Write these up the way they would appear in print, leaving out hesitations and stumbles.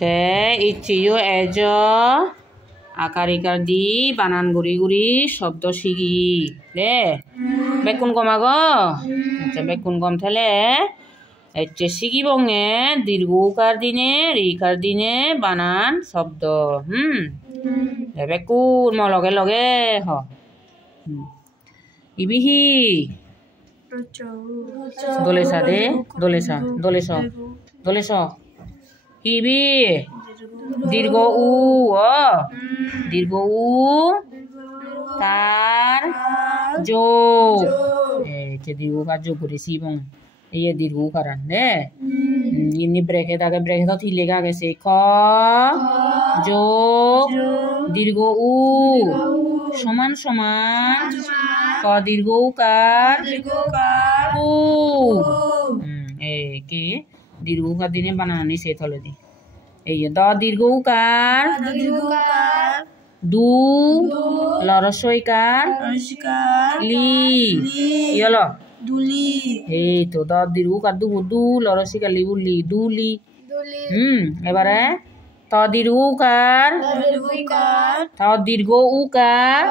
তে ইচ্ছিও এজ আকার ইকার দি বানান গুড়ি গুড়ি শব্দ শিখি দে বেকুন কম আগ আচ্ছা বেকুন কম থালে এচ্ছে শিখি বঙে দীর্ঘ উকার দিনে রিকার দিনে বানান শব্দ বেকুন ম লগে লগে হ ইবিহি দলেসা দে দলেসা দলেস দলেস ইবি দীর্ঘ উ দীর্ঘ উ কার যোগ এই দীর্ঘ কার যোগ করেছি এবং এই দীর্ঘ কারণ দে ইনি ব্রেকে থাকে ব্রেকে তো ঠিক লেখা গেছে খ যোগ দীর্ঘ উ সমান সমান ক দীর্ঘ উকার উ এই কি দীর্ঘ উকার দিনে বানানি সে থলে দি এই দ দীর্ঘ উকার দু লরসইকার লি ইয়ল এই তো দ দীর্ঘ উকার দু দু লরসইকার লি বুলি দুলি এবারে ত দীর্ঘ উকার ত দীর্ঘ উকার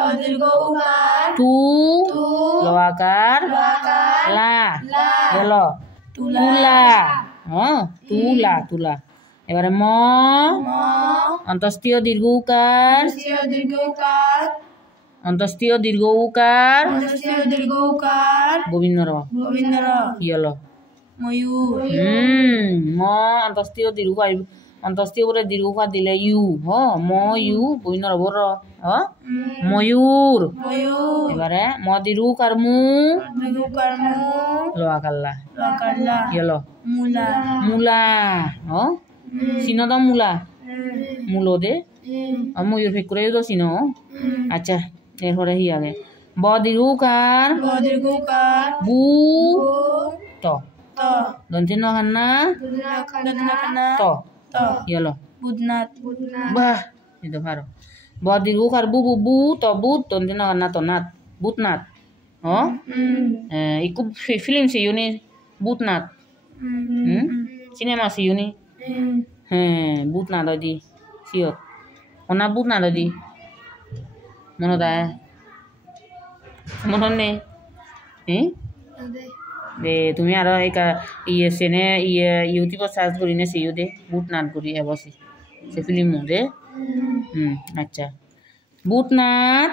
তু লআকার লা ইয়ল তুলা তুলা তুলা এবারে ম অন্তস্থীয় দীর্ঘ উকার অন্তস্থীয় দীর্ঘ উকার গোবিন্দ র ইয়ল ম অন্তস্থীয় দীর্ঘ অন্তস্থীয় করে দীর্ঘ উকার দিলে ইউ ম ইউ গোবিন্দ রব র ময়ূর এবারে ম দীর্ঘ উকার মু লআকাল্লা ইয়ল মূলা চিন দ মূলা মূলো দে ময়ূর ফেক করে তো চিন আচ্ছা এরপরে হি আগে ব দীর্ঘ উকার বু ত দন্তে নখান্না ত ইয়ল বাহ itu ভালো ব দীর্ঘ উকার বু বু বু ত বুত দন্তে নখান্না তো নাত বুতনাথ ইকু ফিল্ম সিউনি বুতনাথ সিনেমা সিউনি হ্যাঁ বুতনাথ দি সিয়ত ওনা বুতনাথ দি মনত আয় মনত নেই দে তুমি আর ইয়ে সেনে ইয়ে ইউটিউবত সার্চ করি নে সিও দে বুতনাথ করি এবসি সে ফিল্ম দে আচ্ছা বুতনাথ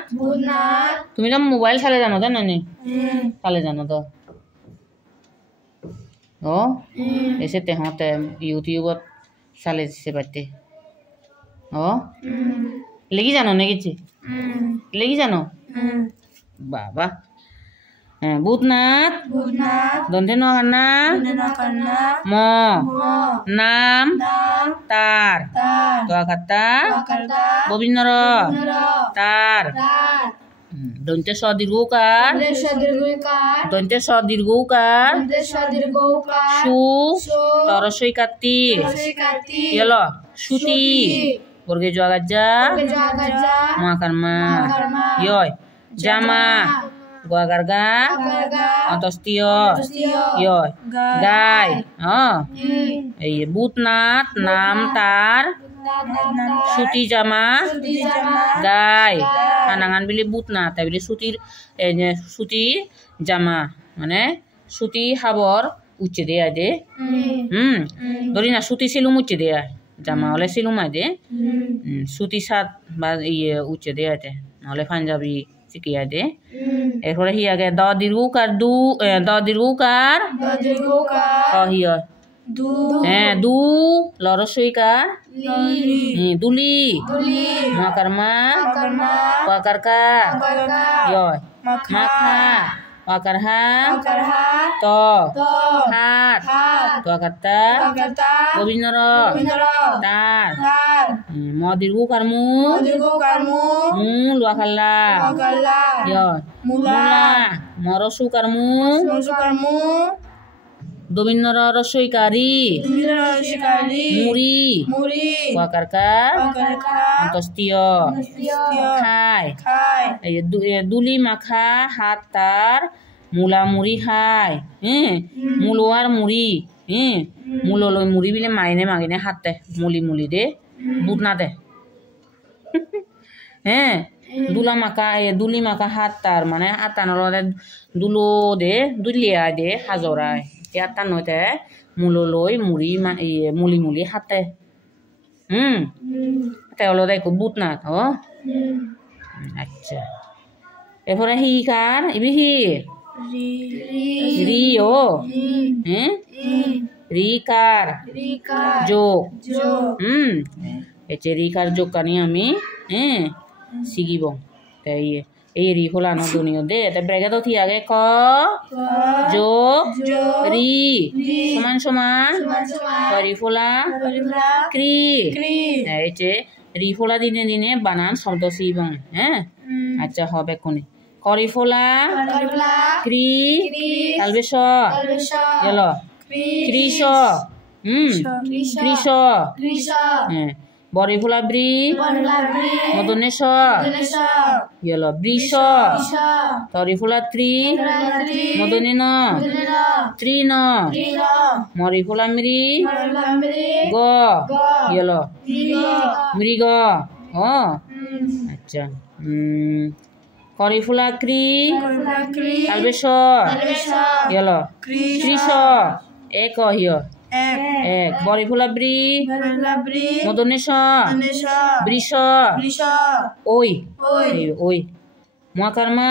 তুমি তো মোবাইল চালে জানো তো নানি চালে জানো তো এসে তেহতে ইউটিউবত চালে দিছে পাতে লেগি জানো নে কিছু লেগি জানো বাবা বুতনাথ দন্তে নখান্না ম নাম তার তোয়াকাত্তা গোবিন্দ র তার দন্তে স দীর্ঘ উকার দন্তে স দীর্ঘ উকার সু তরসই কাত্তি ইয়ল সুতি বর্গে জগাজ্জা মাকার মা ইয় জামা গোয়াগার গা অন্তস্থীয় ইয় গাই এই বুতনাথ নাম তার সুতি জামা গাই আনাঙান বিলি বুতনাথ তাই বিলি সুতির সুতি জামা মানে সুতি হাবর উচ্চে দেয়া দে ধরি না সুতি সিলুম উচ্চে দেয়া জামা হলে সিলুমাই দে সুতি সাত বা ইয়ে উচ্চে দেয়া দে নহলে পাঞ্জাবি শিখিয়া দে এরপরে হি আগে দ দীর্ঘ উকার দু দ দীর্ঘ উকার হিয় হ্যাঁ দু লরসইকার দুলি মাকার মা ওয়াকার কা ইয় মাখা ওয়াকার হা ত হাত তোয়াকাত্তা গোবিন্দ র তার ম দীর্ঘ উকার মু মু লআকাল্লা ইয় মূলা মরসুকার মু গোবিন্দ র রসইকারি মুড়ি ওয়াকার কা অন্তস্থীয় খায় এই দুলি মাখা হাত তার মূলা মুড়ি খায় মুলোয়ার মুড়ি Mulo lo muri bile maine magine hatte muli de budna de duli maka hattar mane atan olode dulo de dulia de hajorai te atan note mulo loi muli hatte te olode ko budna ho acha এরপরে হি কার ইবি হি রি ও রি কার যোগ এচে রি কার যোগ কানি আমি শিখিব তাই এই রি ফলানো দুনিও দে তে ব্রেকে তো থি আগে ক যোগ রি সমান সমান রি ফলা ক্রি এচে রি ফলা দিনে দিনে বানান শব্দ শিখবং আচ্ছা হবে কোনি করিফলা ক্রি কালবেশ গেল ক্রিস ক্রিস বরিফলা ব্রি মদনেশ গেল বৃষ তরিফলা ত্রি মদনে ন ত্রিন মরিফলা মৃ গ গেল মৃগ আচ্ছা করিফুলা ক্রি কালবেশ গেল ক্রিস এক হিয় এক বরিফুলা ব্রি মদনেশ বৃষ ওই ওই মহাকর্মা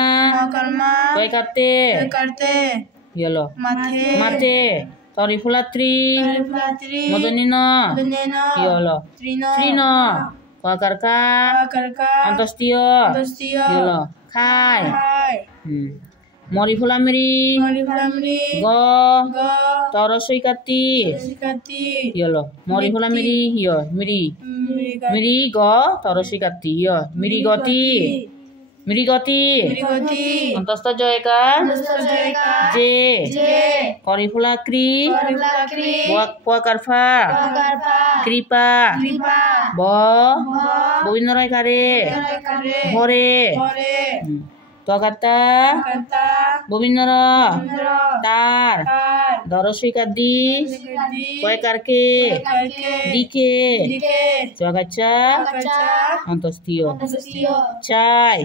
তয় কাটতে গেল মাথে তরিফুলা ত্রি মদনে ন গেল ত্রিন কারকা অন্তস্তীয় গেল খাই মরিফুলা মরি গ তরসই কাটি গেল মরিফুলা মরি হিয় মিরি গ তরসই কাটি হিয় মিরিগতি অন্তস্থ জয়কার যে করিফুলা ক্রি কারফা কৃপা ব গোবিন্দ রায় কারে ভরে তকাতা গোবিন্দর তার দরসইকার দি কয়কারকে দিকে জগাচ্ছা অন্তস্থীয় চাই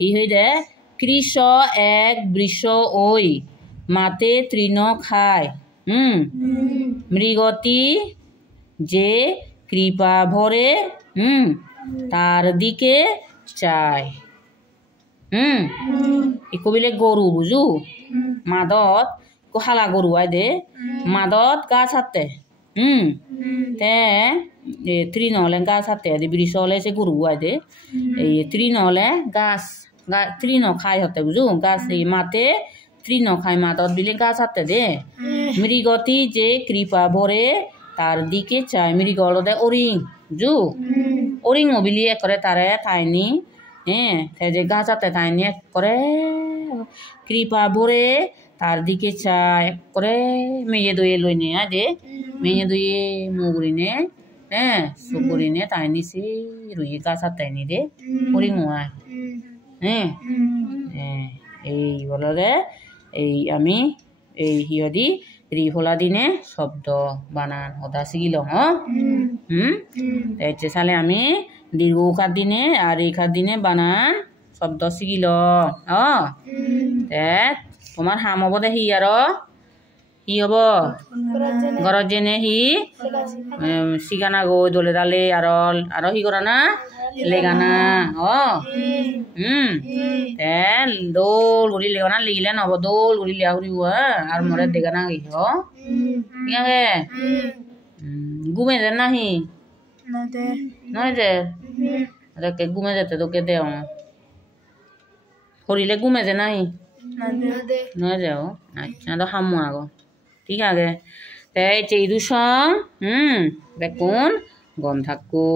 ই হই দে কৃষ এক বৃষ ওই মাতে তৃণ খায় মৃগতি যে কৃপা ভরে তার দিকে চায় কবিলে গরু বুঝু মাদত হালা গরু আই দে মাদত গাছ হাতে তে তৃণ হলে গাছ হাতে বৃষ হলে সে গরু আই দে এই তৃণ হলে গাছ তৃণ খাই হতে বুঝু গাছ এই মাতে তৃণ খাই মাদত বিলে গাছ হাতে দে মৃগতি যে কৃপা ভরে তার দিকে চায় মৃগ হল দে অরিং বুঝু অরিং বিলি একরে তারে তাইনি যে গাছ হাতে তাইনি করে কৃপা ভরে তার দিকে চায় করে মেয়ে দইয়ে লই নে দে মেয়ে দইয়ে মুগুরিনে সুগুরিনে তাইনি সে রুই গাছ হাতে নি দে অরিং হয় এই বলো দে এই আমি এই হিয়দি রিফলা দিনে শব্দ বানান হতা শিখিল এসে সালে আমি দীর্ঘ উকার দিনে আর রেখার দিনে বানান শব্দ শিখিল তোমার হাম হব দে হি আর হি হব ঘরত যেনে হি শিকানা গৈ দলে দালে আর হি করা না লেগানা দোল গুড়ি লেগানা লিগিলে নহব দোল গুড়ি লিয়া ঘুরিব আর মরে দেগানা গেছ ঠিক আছে ঘুমে যে নাহি নয় যে কে ঘুমে যেতে তোকে দেও করিলে ঘুমে যে নাহি নয় যাও আচ্ছা তো হামু আগো ঠিক আছে তাই চেইদু সং দেখুন গম থাকো